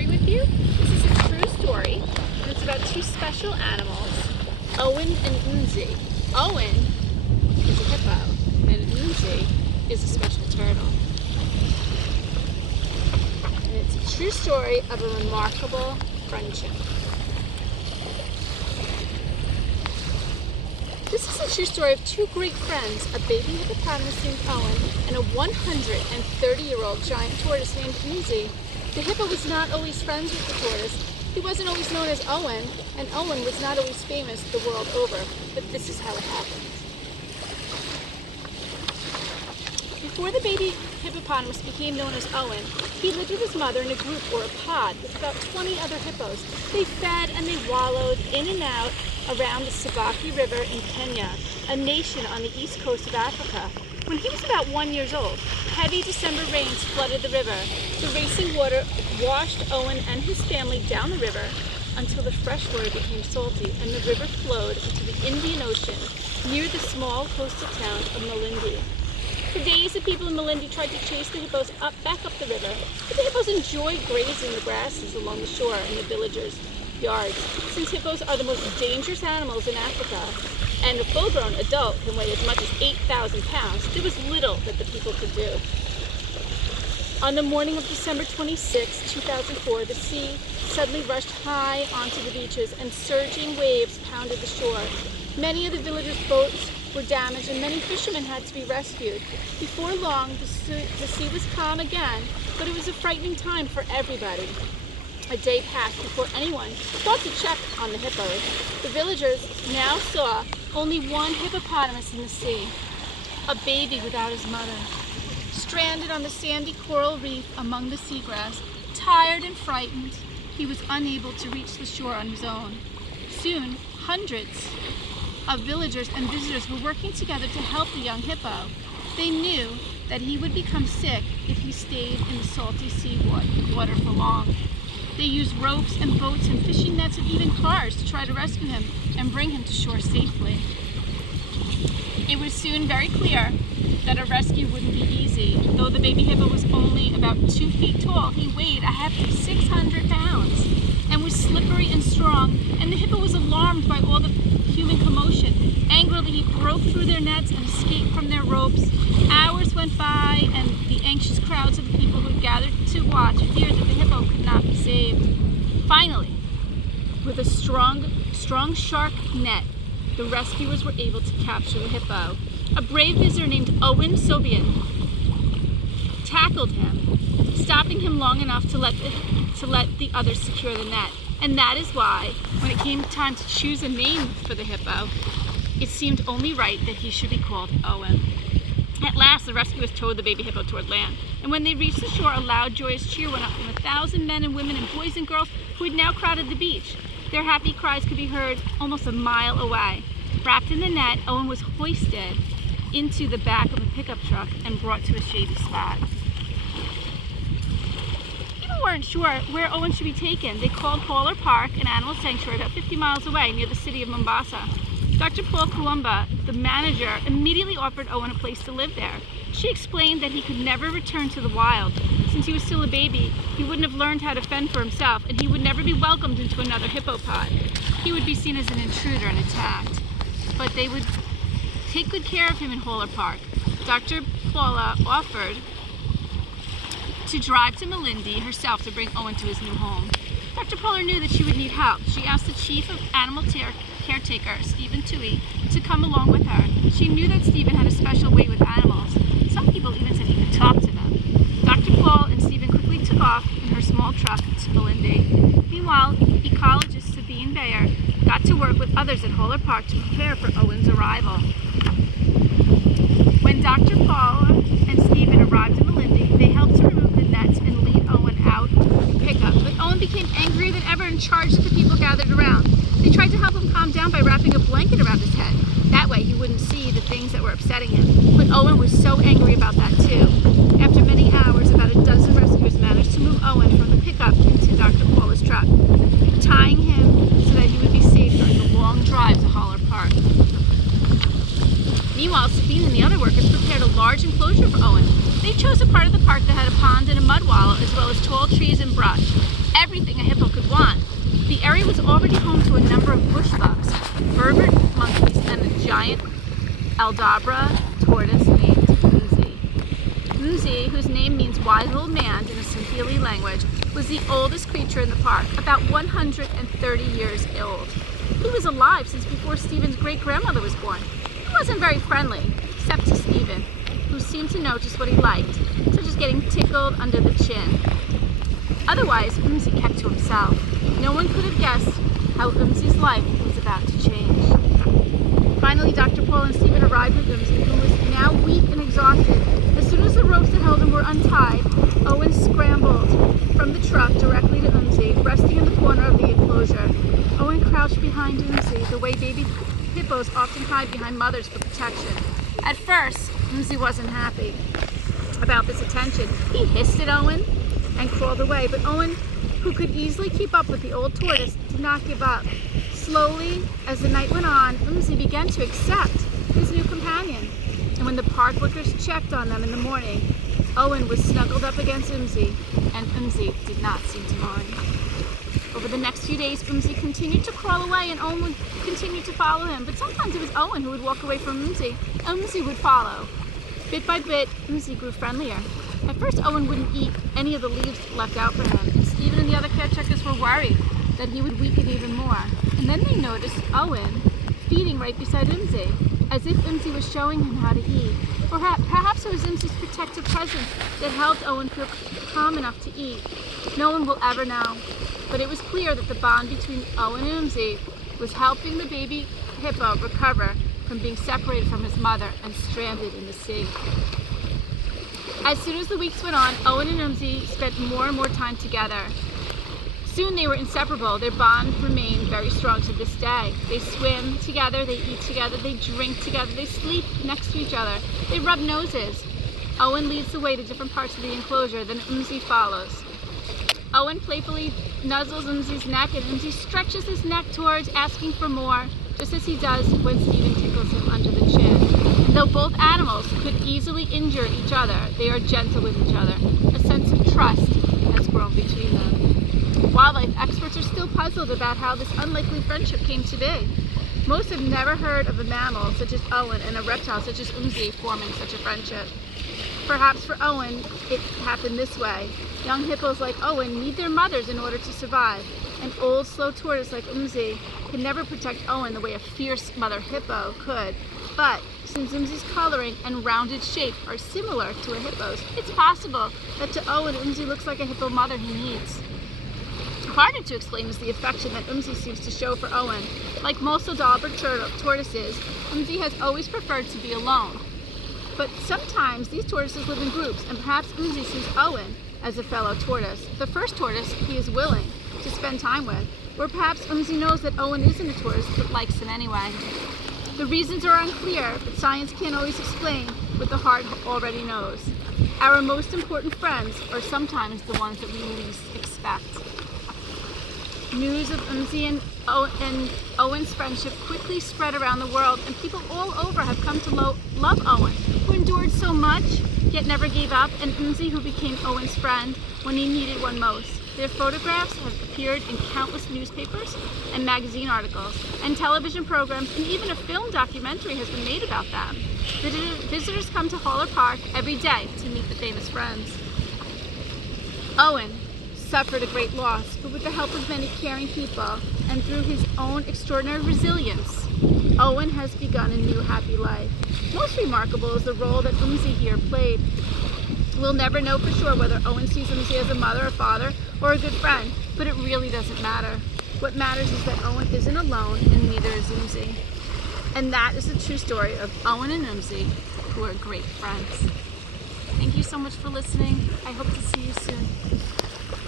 story with you. This is a true story, and it's about two special animals, Owen and Mzee. Owen is a hippo, and Mzee is a special turtle. And it's a true story of a remarkable friendship. This is a true story of two great friends, a baby hippopotamus named Owen and a 130-year-old giant tortoise named Mzee. The hippo was not always friends with the tortoise. He wasn't always known as Owen, and Owen was not always famous the world over. But this is how it happened. Before the baby hippopotamus became known as Owen, he lived with his mother in a group or a pod with about 20 other hippos. They fed and they wallowed in and out around the Sabaki River in Kenya, a nation on the east coast of Africa. When he was about 1 year old, heavy December rains flooded the river. The racing water washed Owen and his family down the river until the fresh water became salty and the river flowed into the Indian Ocean near the small coastal town of Malindi. For days, the people in Malindi tried to chase the hippos back up the river, but the hippos enjoyed grazing the grasses along the shore in the villagers' yards. Since hippos are the most dangerous animals in Africa, and a full-grown adult can weigh as much as 8,000 pounds, there was little that the people could do. On the morning of December 26, 2004, the sea suddenly rushed high onto the beaches and surging waves pounded the shore. Many of the villagers' boats were damaged and many fishermen had to be rescued. Before long, the sea was calm again, but it was a frightening time for everybody. A day passed before anyone thought to check on the hippos. The villagers now saw only one hippopotamus in the sea, a baby without his mother. Stranded on the sandy coral reef among the seagrass, tired and frightened, he was unable to reach the shore on his own. Soon, hundreds of villagers and visitors were working together to help the young hippo. They knew that he would become sick if he stayed in the salty sea water for long. They used ropes and boats and fishing nets and even cars to try to rescue him and bring him to shore safely. It was soon very clear that a rescue wouldn't be easy. Though the baby hippo was only about 2 feet tall, he weighed a hefty 600 pounds and was slippery and strong, and the hippo was alarmed by all the human commotion. Angrily, he broke through their nets and escaped from their ropes. Hours went by, and the anxious crowds of the people who gathered to watch feared that the hippo could not be saved. Finally, with a strong shark net, the rescuers were able to capture the hippo. A brave visitor named Owen and Mzee tackled him, stopping him long enough to let the others secure the net. And that is why, when it came time to choose a name for the hippo, it seemed only right that he should be called Owen. At last, the rescuers towed the baby hippo toward land, and when they reached the shore, a loud, joyous cheer went up from 1,000 men and women and boys and girls who had now crowded the beach. Their happy cries could be heard almost a mile away. Wrapped in the net, Owen was hoisted into the back of a pickup truck and brought to a shady spot. People weren't sure where Owen should be taken. They called Haller Park, an animal sanctuary about 50 miles away near the city of Mombasa. Dr. Paul Kulumba, the manager, immediately offered Owen a place to live there. She explained that he could never return to the wild. Since he was still a baby, he wouldn't have learned how to fend for himself, and he would never be welcomed into another hippopod. He would be seen as an intruder and attacked. But they would take good care of him in Haller Park. Dr. Paula offered to drive to Malindi herself to bring Owen to his new home. Dr. Paula knew that she would need help. She asked the chief of animal caretaker, Stephen Tui, to come along with her. She knew that Stephen had a special way with animals. Some people even said he could talk to them. Dr. Paul and Stephen quickly took off in her small truck to Malindi. Meanwhile, ecologist Sabine Bayer got to work with others at Haller Park to prepare for Owen's arrival. When Dr. Paul and Stephen arrived in Malindi, they helped to remove the nets and lead Owen out to pick up. But Owen became angrier than ever and charged the people gathered around. They tried to help him calm down by wrapping a blanket around his head. That way he wouldn't see the things that were upsetting him. But Owen was so angry about that too. After many hours, about a dozen rescuers managed to move Owen from the pickup into Dr. Paula's truck, tying him so that he would be safe during the long drive to Haller Park. Meanwhile, Sabine and the other workers prepared a large enclosure for Owen. They chose a part of the park that had a pond and a mud wallow, as well as tall trees and brush. everything a hippo could want. The area was already home to a number of bush bugs, vervet monkeys, and a giant Aldabra tortoise named Mzee. Mzee, whose name means wise old man in the Swahili language, was the oldest creature in the park, about 130 years old. He was alive since before Stephen's great-grandmother was born. He wasn't very friendly, except to Stephen, who seemed to know just what he liked, such as getting tickled under the chin. Otherwise, Mzee kept to himself. No one could have guessed how Mzee's life was about to change. Finally, Dr. Paul and Stephen arrived with Mzee, who was now weak and exhausted. As soon as the ropes that held him were untied, Owen scrambled from the truck directly to Mzee, resting in the corner of the enclosure. Owen crouched behind Mzee, the way baby hippos often hide behind mothers for protection. At first, Mzee wasn't happy about this attention. He hissed at Owen and crawled away, but Owen, who could easily keep up with the old tortoise, did not give up. Slowly, as the night went on, Mzee began to accept his new companion. And when the park workers checked on them in the morning, Owen was snuggled up against Mzee, and Mzee did not seem to mind. Over the next few days, Mzee continued to crawl away, and Owen would continue to follow him. But sometimes it was Owen who would walk away from Mzee, and Mzee would follow. Bit by bit, Mzee grew friendlier. At first, Owen wouldn't eat any of the leaves left out for him, and Stephen and the other caretakers were worried that he would weaken even more. And then they noticed Owen feeding right beside Mzee, as if Mzee was showing him how to eat. Perhaps it was Mzee's protective presence that helped Owen feel calm enough to eat. No one will ever know. But it was clear that the bond between Owen and Mzee was helping the baby hippo recover from being separated from his mother and stranded in the sea. As soon as the weeks went on, Owen and Mzee spent more and more time together. Soon they were inseparable. Their bond remained very strong to this day. They swim together, they eat together, they drink together, they sleep next to each other, they rub noses. Owen leads the way to different parts of the enclosure, then Mzee follows. Owen playfully nuzzles Mzee's neck, and Mzee stretches his neck towards, asking for more, just as he does when Stephen tickles him under the chin. And though both animals could easily injure each other, they are gentle with each other. A sense of trust has grown between them. Wildlife experts are still puzzled about how this unlikely friendship came to be. Most have never heard of a mammal such as Owen and a reptile such as Mzee forming such a friendship. Perhaps for Owen, it happened this way. Young hippos like Owen need their mothers in order to survive. An old, slow tortoise like Mzee can never protect Owen the way a fierce mother hippo could. But since Mzee's coloring and rounded shape are similar to a hippo's, it's possible that to Owen, Mzee looks like a hippo mother he needs. Harder to explain is the affection that Mzee seems to show for Owen. Like most Aldabra tortoises, Mzee has always preferred to be alone. But sometimes these tortoises live in groups, and perhaps Mzee sees Owen as a fellow tortoise. The first tortoise he is willing to spend time with. Or perhaps Mzee knows that Owen isn't a tortoise, but likes him anyway. The reasons are unclear, but science can't always explain what the heart already knows. Our most important friends are sometimes the ones that we least expect. News of Mzee and Owen's friendship quickly spread around the world, and people all over have come to love Owen, who endured so much, yet never gave up, and Mzee, who became Owen's friend when he needed one most. Their photographs have appeared in countless newspapers and magazine articles, and television programs, and even a film documentary has been made about them. Visitors come to Haller Park every day to meet the famous friends. Owen suffered a great loss, but with the help of many caring people and through his own extraordinary resilience, Owen has begun a new happy life. Most remarkable is the role that Mzee here played. We'll never know for sure whether Owen sees Mzee as a mother, a father, or a good friend, but it really doesn't matter. What matters is that Owen isn't alone, and neither is Mzee. And that is the true story of Owen and Mzee, who are great friends. Thank you so much for listening. I hope to see you soon.